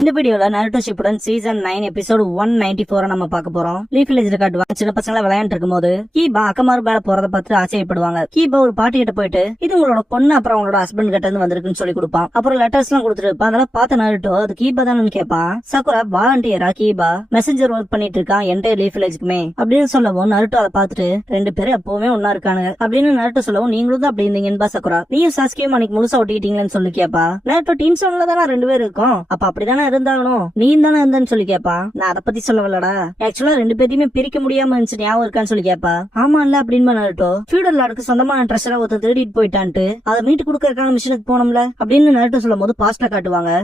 இந்த வீடியோல Naruto Shippuden season 9 episode 194 நம்ம பார்க்க போறோம். லீஃப் வில்லேஜ்ல காட்டுவாங்க. சின்ன பசங்கள விளையாண்டு இருக்கும்போது கீபா அக்கமாரு மேல போறத பார்த்து ஆச்சரியப்படுவாங்க. கீபா ஒரு பாட்டி கிட்ட போயிட்டு இது உங்களோட பொண்ணு அப்புறம் உங்களோட ஹஸ்பண்ட் கிட்ட இருந்து வந்திருக்குன்னு சொல்லி கொடுப்பான். அப்புறம் லெட்டர்ஸ் எல்லாம் கொடுத்துட்டு அதெல்லாம் பார்த்த நருட்டோ அது கீபா தானு கேட்பான். சக்குரா வாலண்டியரா கீபா மெசஞ்சர் ஒர்க் பண்ணிட்டு இருக்கான் என்டையர் லீஃப் வில்லேஜ்க்குமே அப்படின்னு சொல்லவும் நருட்டோ அதை பார்த்துட்டு ரெண்டு பேரும் எப்பவுமே ஒன்னா இருக்கானுங்க அப்படின்னு நருட்டோ சொல்லவும் நீங்களும் தான் அப்படி இருந்தீங்கன்னு சக்குரா நீயும் சாஸ்கியும் அன்னைக்கு முழுசா ஒட்டிக்கிட்டீங்களேன்னு சொல்லி கேப்பா. நருட்டோ டீம் சோன்ல தானே ரெண்டு பேரும் இருக்கும் அப்ப அப்படிதானே இருந்தாகணும் நீ தானே இருந்தன்னு சொல்லி கேப்பா. நான் அதை பத்தி சொல்லவல்லடா ஆக்சுவலா ரெண்டு பேத்தையுமே பிரிக்க முடியாம இருந்துச்சு ஞாபகம் இருக்கான்னு சொல்லி கேப்பா. ஆமா இல்ல அப்படின்னு நருட்டோ ஃபியூடல் லார்டுக்கு சொந்தமான ட்ரெஷரை ஒருத்தர் திருடிட்டு போயிட்டான்ட்டு அதை மீட்டு கொடுக்கறதுக்கான மிஷனுக்கு போனோம்ல அப்படின்னு நருட்டோ சொல்லும் போது பாஸ்டா காட்டுவாங்க.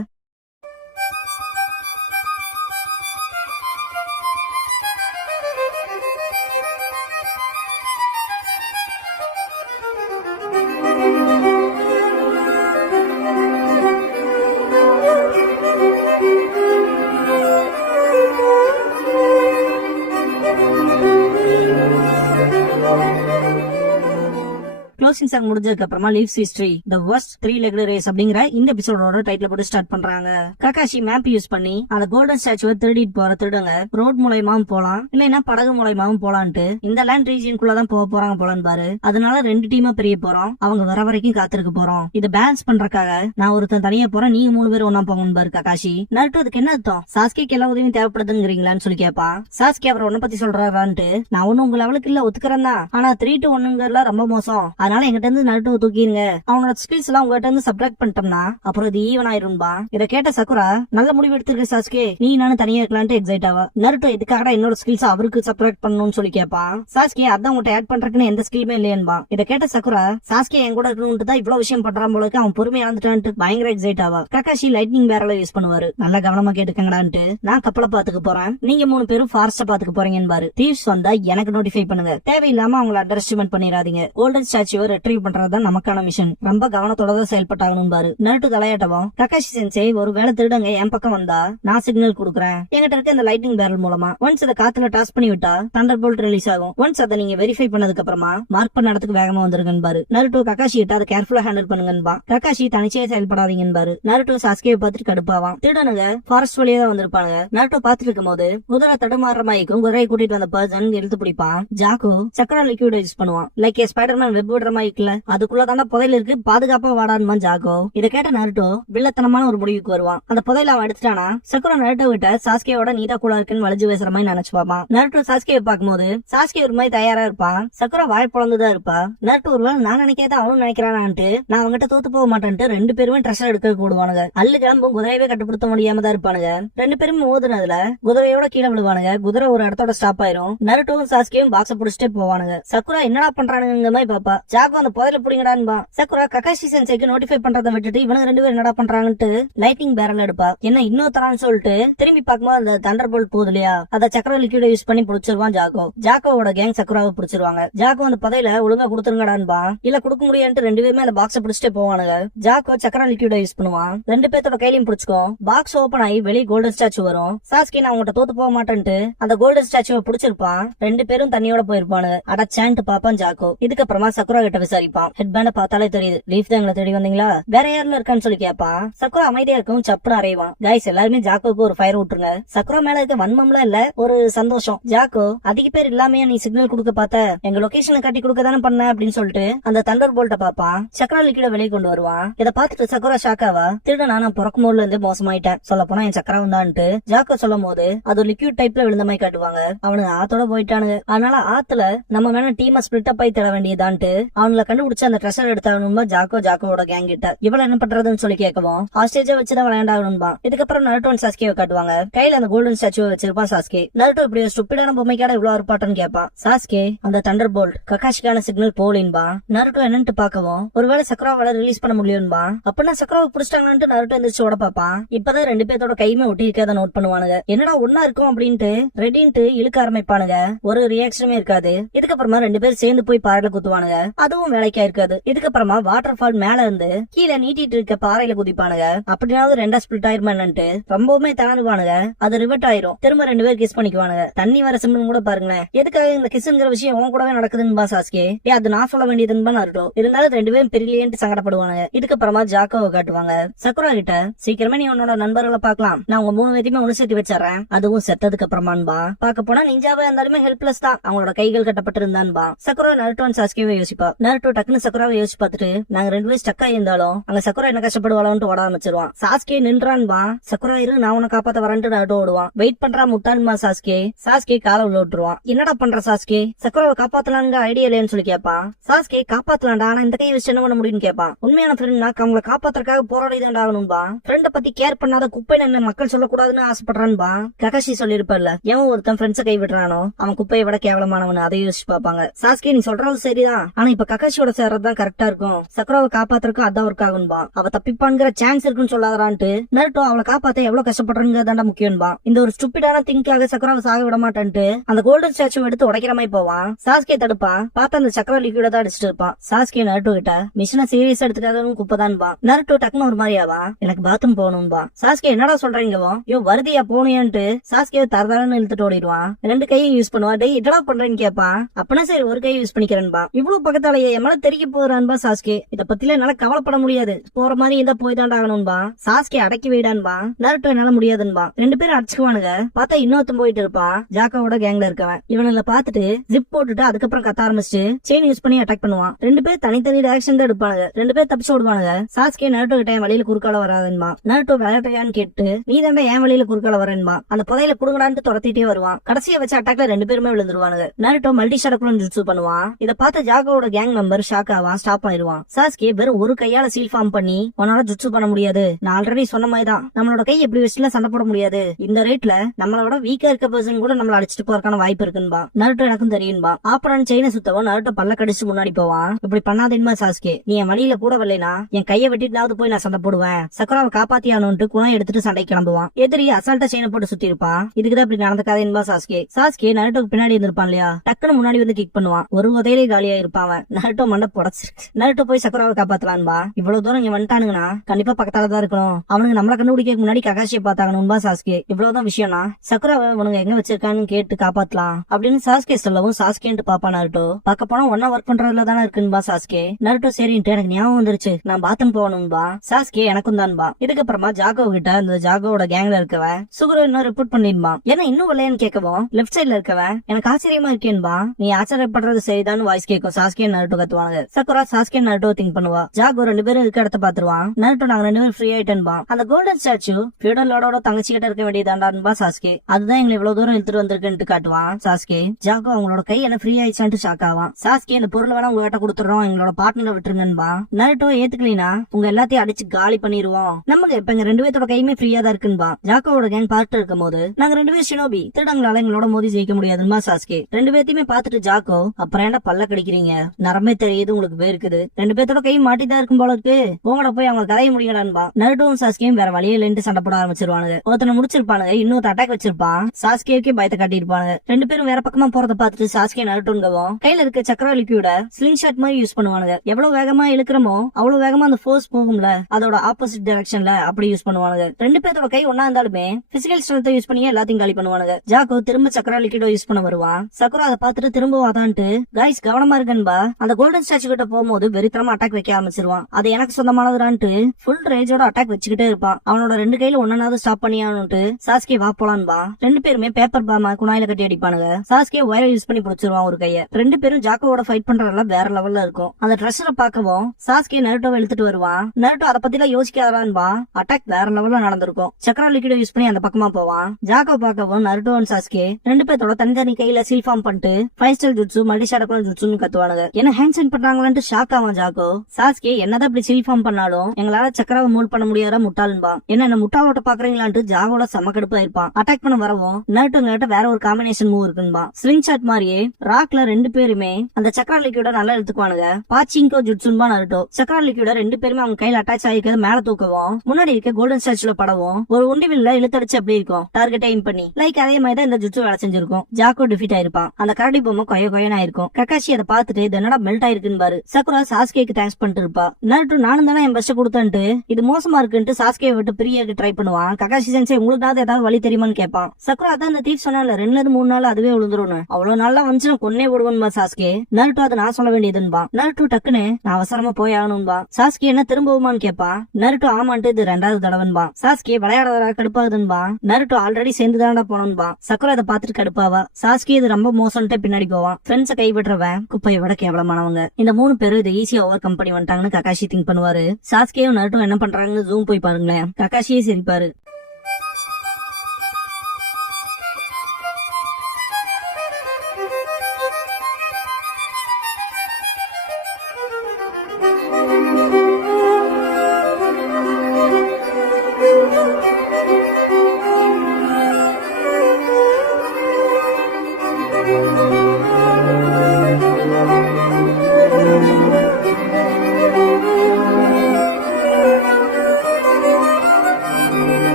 க்ளோசிங் சாங் முடிஞ்சதுக்கு அப்புறமா லீவ்ஸ் ஹிஸ்டரி தி வர்ஸ்ட் 3-legged race அப்படிங்கிற இந்த எபிசோடோட டைட்டில் போட்டு ஸ்டார்ட் பண்றாங்க. ககாஷி மேப் யூஸ் பண்ணி அந்த கோல்டன் ஸ்டாச்சுவை திருடிட்டு போற திருடுங்க ரோட் மூலமாவும் போலாம் இல்லைன்னா படகு மூலமாவும் போலான்ட்டு இந்த லேண்ட் ரீஜியனுக்குள்ளதான் போக போறாங்க போலான்னு பாரு. அதனால ரெண்டு டீமா பிரிய போறோம். அவங்க வர வரைக்கும் காத்திருக்க போறோம். இதை பேலன்ஸ் பண்றதுக்காக நான் ஒருத்தன் தனியா போறேன் நீங்க 3 பேரும் ஒன்னா போங்கன்னு பாரு ககாஷி. நருட்டோ அதுக்கு என்ன அர்த்தம் சாஸ்கிக்கு எல்லா உதவியும் தேவைப்படுதுங்கிறீங்களான்னு சொல்லி கேப்பா. சாஸ்கி அவர் ஒன்ன பத்தி சொல்றாரான்ட்டு நான் ஒன்னும் உங்க லெவலுக்கு இல்ல ஒத்துக்கிறேன் தான் ஆனா 3-1 ரொம்ப மோசம் அதனால எங்கிட்ட இருந்து நருட்டோ தூக்கிடுங்க அவனோட ஸ்கில்ஸ் எல்லாம் உங்ககிட்ட இருந்து சப்ட்ராக்ட் பண்ணிட்டோம்னா அப்புறம் இது ஈவன் ஆயிரும்பா. இதை கேட்ட சக்குரா நல்ல முடிவு எடுத்திருக்க சாஸ்கே நீ நானும் தனியா இருக்கலான்ட்டு எக்ஸைட் ஆவா. நருட்டோ இதுக்காக என்னோட ஸ்கில்ஸ் அவருக்கு சப்ட்ராக்ட் பண்ணணும்னு சொல்லி கேப்பா. சாஸ்கே அதான் உங்கள்கிட்ட ஆட் பண்றதுன்னு எந்த ஸ்கில்லுமே இல்லையன்பா. இதை கேட்ட சக்குரா சாஸ்கே என் கூட இருக்கணும்னு தான் இவ்வளவு விஷயம் பண்றான் போலக்கு அவன் பொறுமையா இருந்துட்டான்ட்டு பயங்கர எக்ஸைட் ஆவா. ககாஷி லைட்னிங் பேரல யூஸ் பண்ணுவாரு. நல்லா கவனமா கேட்டுக்கங்கடான்ட்டு நான் கப்பலை பாத்துக்க போறேன் நீங்க 3 பேரும் ஃபாரஸ்ட பாத்துக்க போறீங்கன்னு பாரு. தீவ்ஸ் வந்தா எனக்கு நோட்டிஃபை பண்ணுங்க தேவையில்லாம அவங்களை அண்டர் எஸ்டிமேட் பண்ணிடாதீங்க. கோல்டன் ஸ்டாச்சுவை ரெட்ரீவ் பண்றதுதான் நமக்கான மிஷன் ரொம்ப கவனத்தோட தான் செயல்பட்டாகணும் பாரு. நருட்டோ தலையாட்டவும் ககாஷி சென்சே ஒரு வேலை திருடங்க என் பக்கம் வந்தா நான் சிக்னல் கொடுக்குறேன் என்கிட்ட இருக்க இந்த லைட்டிங் பேரல் மூலமா ஒன்ஸ் இதை காத்துல டாஸ் பண்ணி விட்டா தண்டர் போல்ட் ரிலீஸ் ஆகும். ஒன்ஸ் அதை நீங்க வெரிஃபை பண்ணதுக்கு அப்புறமா மார்க் பண்ண இடத்துக்கு வேகமா வந்துருங்கன்னு பாரு. நருட்டோ ககாஷி கிட்ட அதை கேர்ஃபுல்லா ஹேண்டில் பண்ணுங்கன்பா. ககாஷி தனிச்சையா செயல்படாதீங்கன்னு பாரு. நருட்டோ சாஸ்கியை பார்த்துட்டு கடுப்பாவான். திருடனுங்க ஃபாரஸ்ட் வழியா தான் வந்திருப்பானுங்க. நருட்டோ பாத்துட்டு இருக்கும் போது குதிரை தடுமாறுற மாதிரிக்கும் குதிரையை கூட்டிட்டு வந்த பர்சன் எழுத்து பிடிப்பான். ஜாக்கோ சக்கர லிக்விட் யூஸ் பண்ணுவான் லைக் ஸ்பைடர்மேன் வெப் விடுற மாதிரி இருக்குல்ல அதுக்குள்ளதான புதையில இருக்கு பாதுகாப்பா வாடான்னு ஜாக்கோ. இதை கேட்ட நருட்டோ வில்லத்தனமான ஒரு முடிவுக்கு வருவான். அந்த புதையில அவன் எடுத்துட்டானா சக்குரா நருட்டோ கிட்ட சாஸ்கியோட நீதா கூட இருக்குன்னு வளைஞ்சு பேசுற மாதிரி நினைச்சு பாப்பான். நருட்டோ சாஸ்கியை பார்க்கும்போது சாஸ்கி ஒரு மாதிரி தயாரா இருப்பான். சக்குரா வாய் பொழந்துதான் இருப்பா. நருட்டோ ஒருவேளை நான் நினைக்காத அவனும் நினைக்கிறானான்ட்டு நான் அவங்ககிட்ட தோத்து போக மாட்டேன்ட்டு ரெண்டு பேருமே ட்ரெஷர் எடுக்க கூடுவானுங்க. அல்லு கிளம்பும் குதிரையவே கட்டுப்படுத்த முடியாம தான் இருப்பானுங்க. ரெண்டு பேருமே மோதுனதுல குதிரையோட கீழே விழுவானுங்க. குதிரை ஒரு இடத்தோட ஸ்டாப் ஆயிரும். நருட்டோவும் சாஸ்கியும் பாக்ஸ புடிச்சிட்டே போவானுங்க. சக்குரா என்னடா பண்றானுங்க மாதிரி பாப்பா. ஜாக்கோ அந்த புதையில புடிங்கடான்பா. சக்குரா ககாஷி சென்சேக்கு நோட்டிஃபை பண்றதை விட்டுட்டு இவனுக்கு ரெண்டு பேரும் என்னடா பண்றாங்கன்ட்டு லைட்டிங் பேரல் எடுப்பா. என்ன இன்னும் தரான்னு சொல்லிட்டு திரும்பி பார்க்கும்போது அந்த தண்டர் போல்ட் போகுது இல்லையா அதை சக்கர லிக்விட யூஸ் பண்ணி புடிச்சிருவான் ஜாக்கோ. ஜாக்கோவோட கேங் சக்குராவை புடிச்சிருவாங்க. ஜாக்கோ அந்த புதையில ஒழுங்கா கொடுத்துருங்கடான்பா. இல்ல கொடுக்க முடியான்ட்டு ரெண்டு பேருமே அந்த பாக்ஸ புடிச்சிட்டே போவானுங்க. ஜாக்கோ சக்கர லிக்விட யூஸ் பண்ணுவான். ரெண்டு பேர்த்தோட கையிலையும் புடிச்சுக்கும். பாக்ஸ் ஓபன் ஆகி வெளியே கோல்டன் ஸ்டாச்சு வரும். சாஸ்கி நான் உங்கள்கிட்ட தோத்து போக மாட்டேன்ட்டு அந்த கோல்டன் ஸ்டாச்சுவை புடிச்சிருப்பான். ரெண்டு பேரும் தண்ணியோட போயிருப்பானுங்க. அடச்சான்ட்டு பாப்பான் ஜாக்கோ. இதுக்கப்புறமா சக்குரா கிட்ட விசாரிப்பான். ஹெட் பேண்ட பார்த்தாலே தெரியுது லீஃப் தான் எங்களை தேடி வந்தீங்களா வேற யாருல இருக்கான்னு சொல்லி கேட்பான். சக்குரா அமைதியா இருக்கும் சப்புன்னு அறைவான். கைஸ் எல்லாருமே ஜாக்கோக்கு ஒரு ஃபயர் விட்டுருங்க. சக்குரா மேல இருக்க வன்மம்லாம் இல்ல ஒரு சந்தோஷம். ஜாக்கோ அதிக பேர் இல்லாம நீ சிக்னல் கொடுக்க பார்த்த எங்க லொகேஷனை காட்டி கொடுக்க தானே பண்ண அப்படின்னு சொல்லிட்டு அந்த தண்டர் போல்ட்ட பாப்பான். சக்கரா லிக்விட வெளியே கொண்டு வருவான். இதை பார்த்துட்டு சக்குரா ஷாக்காவா திருடனா நான் பிறக்கும் போதுல இருந்து மோசமாயிட்டேன் சொல்ல போனா என் சக்கரா வந்தான்ட்டு ஜாக்கோ சொல்லும் போது அது லிக்விட் டைப்ல விழுந்த மாதிரி காட்டுவாங்க. அவனுக்கு ஆத்தோட போயிட்டானுங்க. அதனால ஆத்துல நம்ம வேணா டீமை ஸ்பிளிட் அப் ஆகி தர வேண்டியதான்ட்டு அவங்களை கண்டுபிடிச்சு அந்த ட்ரெஷர் எடுத்தாகணும்பா ஜாக்கோவோட கேங் கிட்ட. இவள என்ன பண்றதுன்னு சொல்லி கேட்கவும் ஹாஸ்டேஜா வச்சுதான் விளையாண்டாகணும்பா. இதுக்கப்புறம் நருட்டோ சாஸ்கியை காட்டுவாங்க. கையில அந்த கோல்டன் ஸ்டாச்சுவை வச்சிருப்பான் சாஸ்கே. நருட்டோ இப்படி ஸ்டூபிடான பொம்மைக்காட இவ்வளவு அறுப்பாட்டன்னு கேட்பான். சாஸ்கே அந்த தண்டர் போல்ட் ககாஷிக்கான சிக்னல் போலின்பா. நருட்டோ என்னன்னு பாக்கவும் ஒருவேளை சக்கராவால ரிலீஸ் பண்ண முடியும்பா. அப்படின்னா சக்கராவை புடிச்சிட்டாங்கன்னு நருட்டோ எந்திரிச்சு ஓட பாப்பான். இப்பதான் ரெண்டு பேர்த்தோட கையுமே ஒட்டி இருக்காத நோட் பண்ணுவானுங்க. என்னடா ஒன்னா இருக்கும் அப்படின்ட்டு ரெடின்ட்டு இழுக்க ஆரம்பிப்பானுங்க. ஒரு ரியாக்ஷனுமே இருக்காது. இதுக்கப்புறமா ரெண்டு பேரும் சேர்ந்து போய் பாறையில குத்துவானுங்க. அது அதுவும் வேலைக்கா இருக்காது. இதுக்கப்புறமா வாட்டர் ஃபால் மேல இருந்து கீழே நீட்டிட்டு இருக்க பாறையில குதிப்பானுங்க. அப்படினாவது ரெண்டா ஸ்பிளிட் ஆயிருமான்னு ரொம்பவுமே தளருவானுங்க. அது ரிவர்ட் ஆயிரும். திரும்ப 2 பேர் கிஸ் பண்ணிக்குவானுங்க. தண்ணி வர சிம்பிள் கூட பாருங்களேன். எதுக்காக இந்த கிஸ்ங்கிற விஷயம் உன் கூடவே நடக்குதுன்னு சாஸ்கே. அது நான் சொல்ல வேண்டியதுன்னு நருட்டோ. இருந்தாலும் 2 பேரும் பெரியலேன்ட்டு சங்கடப்படுவானுங்க. இதுக்கப்புறமா ஜாக்கோவை காட்டுவாங்க. சக்குரா கிட்ட சீக்கிரமே நீ உன்னோட நண்பர்களை பாக்கலாம், நான் உங்க 3 பேத்தையுமே ஒண்ணு சேர்த்து வச்சிடறேன், அதுவும் செத்ததுக்கு அப்புறமான்பா. பாக்க போனா நிஞ்சாவே இருந்தாலுமே ஹெல்ப்லெஸ் தான், அவங்களோட கைகள் கட்டப்பட்டிருந்தான்பா. சக்குரா நருட்டோ சாஸ்கேவை யோசிப்பா. நருட்டோ டக்குன்னு சக்குராவை யோசிச்சு பார்த்துட்டு நாங்க 2 பேரும் ஸ்டக்கா இருந்தாலும் அங்க சக்குரா என்ன கஷ்டப்படுவாளோன்னு ஓட ஆரம்பிச்சிருவான். சாஸ்கே நின்றான்பா. சக்குரா இரு நான் உன்னை காப்பாத்த வரேன்ட்டு நருட்டோ ஓடுவான். வெயிட் பண்றா முட்டான்பா சாஸ்கே. சாஸ்கே காலை உள்ள விட்டுருவான். என்னடா பண்ற சாஸ்கே, சக்குராவை காப்பாத்தலாங்க ஐடியா இல்லையான்னு சொல்லி கேட்பான். சாஸ்கே காப்பாத்தலாம்டா, ஆனா இந்த கையை வச்சு என்ன பண்ண முடியும்னு கேட்பான். உண்மையான ஃப்ரெண்ட்னா அவங்களை காப்பாத்துறதுக்காக போராடிதான் ஆகணும்பா. ஃப்ரெண்ட பத்தி கேர் பண்ணாத குப்பை என்ன மக்கள் சொல்லக்கூடாதுன்னு ஆசைப்படுறான்பா. ககாஷி சொல்லிருப்பல்ல, எவன் ஒருத்தன் ஃப்ரெண்ட்ஸை கை விடுறானோ அவன் குப்பையை விட கேவலமானவன், அதை யோசிச்சு பாப்பாங்க. சாஸ்கே நீ சொல்றது சரிதான், ஆனா இப்ப ககாஷியோட சேர்றதுதான் கரெக்டா இருக்கும். சக்குராவை காப்பாத்துறதுக்கு அதான் ஒர்க் ஆகும்பா. அவ தப்பிப்பான்ங்கிற சான்ஸ் இருக்குன்னு சொல்லாதான்ட்டு நருட்டோ அவளை காப்பாத்த எவ்வளவு கஷ்டப்படுறதுதான்டா முக்கியம்பா. இந்த ஒரு ஸ்டூபிடான திங்காக சக்குராவை சாக விட மாட்டான்ட்டு அந்த கோல்டன் ஸ்டாச்சு எடுத்து உடைக்கிற மாதிரி போவான். சாஸ்கே தடுப்பான். பார்த்தா அந்த சக்கர லிக்விட தான் அடிச்சுட்டு இருப்பான். சாஸ்கே நருட்டோ கிட்ட மிஷனை சீரியஸா எடுத்துக்காதவங்க குப்பைதான்பா. நருட்டோ டக்குன்னு ஒரு மாதிரியாவா எனக்கு பாத்ரூம் போகணும்பா. சாஸ்கே என்னடா சொல்றீங்கவோ யோ வருதியா போனியான்ட்டு சாஸ்கே தரதாரன்னு இழுத்துட்டு ஓடிடுவான். 2 கையும் யூஸ் பண்ணுவான். டேய் இதெல்லா பண்றேன்னு கேட்பான். அப்பனா சரி ஒரு கையை யூஸ் பண்ணிக்கிறேன்பா. இவ்வளவு பக்கத்தாலேயே எம்மள தெரிய போறான்பா சாஸ்கே. இத பத்தில என்னால கவலைப்பட முடியாது, போற மாதிரி இருந்தா போய் தாண்டா ஆகணும்பா. சாஸ்கே அடக்கி வைடான்பா. நருட்டோ என்னால முடியாதுன்பா. 2 பேரும் அடிச்சுக்குவானுங்க. பார்த்தா இன்னொருத்தன் போயிட்டு இருப்பான். ஜாக்காவோட கேங்ல இருக்கவன். இவனை பார்த்துட்டு ஜிப் போட்டுட்டு அதுக்கப்புறம் கத்த ஆரம்பிச்சு செயின் யூஸ் பண்ணி அட்டாக் பண்ணுவான். 2 பேர் தனித்தனி டைரக்ஷன் தான் எடுப்பானுங்க. 2 பேர் தப்பிச்சு ஓடுவானுங்க. சாஸ்கே நருட்டோ கிட்ட என் வழியில குறுக்கால வராதுன்பா. நருட்டோ விளையாட்டையான்னு கேட்டு நீ தான் என் வழியில குறுக்கால வரேன்பா. அந்த புதையில புடுங்கடான்ட்டு துரத்திட்டே வருவான். கடைசியா வச்ச அட்டாக்ல 2 பேருமே விழுந்துருவானுங்க. நருட்டோ மல்டி ஷாட்குள்ள ஜுட்சு பண்ணுவான். இத பார்த்த ஜாக்கோட கேங் மெம்பர் ஷாக் ஆவான். ஸ்டாப் ஆயிருவான். சாஸ்கே வெறும் ஒரு கையால சீல் ஃபார்ம் பண்ணி உன்னால ஜுட்சு பண்ண முடியாது, நான் ஆல்ரெடி சொன்ன மாதிரி தான் நம்மளோட கை எப்படி வச்சுல சண்டை போட முடியாது, இந்த ரேட்ல நம்மளோட வீக்கா இருக்க பர்சன் கூட நம்மள அடிச்சுட்டு போறதுக்கான வாய்ப்பு இருக்குன்பா. நருட்டோ எனக்கும் தெரியும்பா. ஆப்பரன் செயினை சுத்தவன் நருட்டோ பல்ல கடிச்சு முன்னாடி போவான். இப்படி பண்ணாதேன்மா சாஸ்கே, நீ என் வழியில கூட வரலைனா என் கையை வெட்டிட்டு போய் நான் சண்டை போடுவேன். சக்கராவை காப்பாத்தியானு குணம் எடுத்துட்டு சண்டை கிளம்புவான். எதிரி அசால்ட்டா செயினை போட்டு சுத்தி இருப்பான். இதுக்குதான் இப்படி நடந்துக்காதேன்பா சாஸ்கே. சாஸ்கே நருட்டோக்கு பின்னாடி இருந்திருப்பான் இல்லையா, டக்குன்னு முன்னாடி வந்து கிக் பண்ணுவான். ஒரு உதையிலே காலியா இருப்பான். நருட்டோ மண்டை புடச்சிருக்கு. நருட்டோ போய் சக்கராவை காப்பாத்தலான்பா. இவ்வளவு தூரம் இங்க வந்துட்டானுங்கன்னா கண்டிப்பா பக்கத்தால தான் இருக்கணும். அவனுக்கு நம்மள கண்டுபிடிக்க முன்னாடி ககாஷியை பார்த்தாங்கணும்பா சாஸ்கே. இவ்வளவுதான் விஷயம்னா சக்கராவை அவனுங்க எங்க வச்சிருக்கான்னு கேட்டு காப்பாத்தலாம் அப்படின்னு சாஸ்கே சொல்லவும் சாஸ்கேன்ட்டு பாப்பா நருட்டோ. பார்க்க போனா ஒன்னா ஒர்க் பண்றதுல தானே இருக்குன்பா சாஸ்கே. நருட்டோ சரின்ட்டு எனக்கு ஞாபகம் வந்துருச்சு, நான் பாத்ரூம் போகணும்பா. சாஸ்கே எனக்கும் தான்பா. இதுக்கப்புறமா ஜாகோ கிட்ட அந்த ஜாகோட கேங்ல இருக்கவன் சுகுரு இன்னும் ரிப்போர்ட் பண்ணிருப்பான். ஏன்னா இன்னும் வரலையான்னு கேட்கவும் லெப்ட் சைட்ல இருக்கவன் எனக்கு ஆச்சரியமா இருக்கேன்பா, நீ ஆச்சரியப்படுறது சரிதான் வாய்ஸ் கேட்கும். சாஸ்கே நருட்டோ கத்துவாங்க. சக்குரா சாஸ்கே நருட்டோ திங்க் பண்ணுவா. ஜாகோ 2 பேரும் இருக்க இடத்த பாத்துருவான். நருட்டோ நாங்க 2 பேரும் ஃப்ரீ ஆயிட்டேன்பா. அந்த கோல்டன் ஸ்டாச்சு ஃபியூடல் லார்டோட தங்கச்சி கிட்ட இருக்க வேண்டியதாண்டான்பா சாஸ்கே. அதுதான் எங்களை இவ்வளவு தூரம் இழுத்துட்டு வந்திருக்குன்னு காட்டுவான் சாஸ்கே. ஜாகோ அவங்களோட கை என்ன ஃப்ரீ ஆயிடுச்சான்ட்டு ஷாக் ஆவான். சாஸ்கே இந்த பொருள் வேணா உங்ககிட்ட கொடுத்துறோம், எங்களோட பார்ட்னர் விட்டுருங்கன்பா. நருட்டோ ஏத்துக்கலீனா உங்க எல்லாத்தையும் அடிச்சு காலி பண்ணிடுவோம், நமக்கு இப்ப எங்க 2 பேரோட கையுமே ஃப்ரீயா தான் இருக்குன்பா. ஜாக்கோவோட கேங் பார்த்து இருக்கும் போது நாங்க 2 பேரும் ஷினோபி, திருடங்களால எங்களோட மோதி ஜெயிக்க முடியாதுன்பா சாஸ்கே. 2 பேர்த்தையுமே பாத்துட்டு ஜாக்கோ அப்புறம் ஏன்டா பல்ல கடிக்கிறீங்க, நரமே தெரியுது உங்களுக்கு வேர்க்குது, 2 பேர்த்தோட கை மாட்டிதான் இருக்கும் போல இருக்கு, உங்களோட போய் அவங்க கதையை முடியலான்பா. நருட்டோவும் சாஸ்கேயும் வேற வழியில இருந்து சண்டை போட ஆரம்பிச்சிருவானுங்க. ஒருத்தனை முடிச்சிருப்பானுங்க, இன்னொரு அட்டாக் வச்சிருப்பான். சாஸ்கேக்கே பயத்தை காட்டியிருப்பானுங்க. 2 பேரும் வேற பக்கமா போறத பாத்துட்டு சாஸ்கே நருட்டோங்கவும் கையில இருக்க சக்கர லிக்விட ஸ்லிங் ஷாட் மாதிரி யூஸ் பண்ணுவானுங்க. எவ்வளவு வேகமா இழுக்கிறமோ அவ்வளவு வேகமா அந்த ஃபோர்ஸ் போகும்ல, அதோட ஆப்போசிட் டைரக்ஷன்ல அப்படி யூஸ் பண்ணுவானுங்க. 2 பேரோட கை ஒன்னா இருந்தாலுமே பிசிக்கல் ஸ்ட்ரென்த் யூஸ் பண்ணி எல்லாத்தையும் காலி பண்ணுவானுங்க. ஜாக்கோ திரும்ப சக்கர லிக்விட யூஸ் பண்ண வருவான். சக்கரா அதை பாத்துட்டு திரும்ப வாதான்ட்டு கைஸ் கவனமா இருக்கன்பா. அந்த கோல்டன் ஸ்டாச்சு கிட்ட போகும்போது வெறித்தனமா அட்டாக் வைக்க ஆரம்பிச்சிருவான். அது எனக்கு சொந்தமானதுடான்ட்டு ஃபுல் ரேஜோட அட்டாக் வச்சுக்கிட்டே இருப்பான். அவனோட 2 கையில ஒன்னாவது ஸ்டாப் பண்ணியானுட்டு சாஸ்கே வா போலான்பா. 2 பேருமே பேப்பர் பாம குணாயில கட்டி அடிப்பானுங்க. சாஸ்கே ஒயரை யூஸ் பண்ணி புடிச்சிருவான் ஒரு கைய. 2 பேரும் ஜாக்கோவோட ஃபைட் பண்றதெல்லாம் வேற லெவல்ல இருக்கும். அந்த ட்ரெஷரை பார்க்கவும் சாஸ்கே நருட்டோவை இழுத்துட்டு வருவான். நருட்டோ அதை பத்திலாம் யோசிக்காதான்பா. அட்டாக் வேற லெவல்ல நடந்திருக்கும். சக்கர லிக்விட யூஸ் பண்ணி அந்த பக்கமா போவான். ஜாக்கோ பார்க்கவும் நருட்டோ அண்ட் சாஸ்கே 2 பேரோட தனித்தனி கையில சீல் ஃபார்ம் பண்ணிட்டு 5 ஸ்டைல் ஜுட்சு மல்டி ஷாடோக்குள்ள ஜுட்சுன்னு கத்துவானுங்க. என்ன ஹேண்ட் சென்ட் பண்றாங்களான்ட்டு ஷாக் ஆவான் ஜாக்கோ. சாஸ்கே என்னதான் இப்படி சீல் ஃபார்ம் பண்ணாலும் எங்களால சக்கராவை மூல் பண்ண முடியாத முட்டாளுன்பா. என்ன முட்டாளோட்ட பாக்குறீங்களான்ட்டு ஜாகோட செம கடுப்பா இருப்பான். அட்டாக் பண்ண வரவும் நருட்டோங்கிட்ட வேற ஒரு காம்பினேஷன் மூவ் இருக்குன்பா. ஸ்லிங் ஷாட் மாதிரியே ராக்ல 2 பேருமே அந்த சக்கர லிக்விட நல்லா எடுத்துக்குவானுங்க. பாச்சிங்கோ ஜுட்சுன்பா நருட்டோ. சக்கர லிக்விட 2 பேருமே அவங்க கையில அட்டாச் ஆகிக்கிறது மேல தூக்கவும் முன்னாடி இருக்க கோல்டன் ஸ்டாச்சுல படவும் ஒரு உண்டிவில்ல இழுத்தடிச்சு அப்படி இருக்கும். டார்கெட் எய்ம் பண்ணி லைக் அதே மாதிரி தான் இந்த ஜுட்சு வேலை செஞ்சிருக்கும். ஜாக்கோ டிஃபீட் ஆயிருப்பான். அந்த கரடி பொம்மை கொயனா இருக்கும். கக்காஷி அதை பார்த்துட்டு என்னடா என்னடா மெல்ட் ஆயிருக்குன்னு பாரு. சக்குரா சாஸ்கேக்கு தேங்க்ஸ் பண்ணிட்டு இருப்பா. நருட்டோ நானும் தானே என் பெஸ்ட் கொடுத்தேன்ட்டு இது மோசமா இருக்குன்ட்டு சாஸ்கே விட்டு பிரியாக்கு ட்ரை பண்ணுவான். ககாஷி சென்சே உங்களுக்கு ஏதாவது வழி தெரியுமான்னு கேட்பான். சக்குரா அதான் அந்த தீப் சொன்னால 2-3 நாள் அதுவே விழுந்துரும். அவ்வளவு நாளா வந்து கொன்னே விடுவன்பா சாஸ்கே. நருட்டோ அதை நான் சொல்ல வேண்டியதுன்பா. நருட்டோ டக்குன்னு நான் அவசரமா போய் ஆகணும்பா. சாஸ்கே என்ன திரும்பவுமான்னு கேட்பான். நருட்டோ ஆமான்ட்டு இது 2வது தடவைன்பா. சாஸ்கே விளையாடுறதா கடுப்பாகுதுன்பா. நருட்டோ ஆல்ரெடி சேர்ந்து தானடா போனோம்பா. சக்குரா அதை பாத்துட்டு கடுப்பாவா. சாஸ்கே இது ரொம்ப மோசம்ட்டு பின்னாடி போவான். ஃப்ரெண்ட்ஸை கைவிடுறவன் குப்பையை விட கேவலமானவங்க. இந்த 3 பேரும் இதை ஈஸியா ஓவர் கம் பண்ணி வந்துட்டாங்கன்னு ககாஷி திங்க் பண்ணுவாரு. சாஸ்கேயும் நருட்டோ என்ன பண்றாங்கன்னு ஜூம் போய் பாருங்களேன். ககாஷியே சிரிப்பாரு.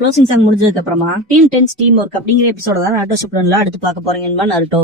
க்ளோசிங் சாங் முடிஞ்சதுக்கு அப்புறமா டீம் 10 டீம் ஒர்க் அப்படிங்கிற எபிசோட தான் நருட்டோ ஷிப்புடன்ல அடுத்து பார்க்க போறீங்கன்னு நருட்டோ.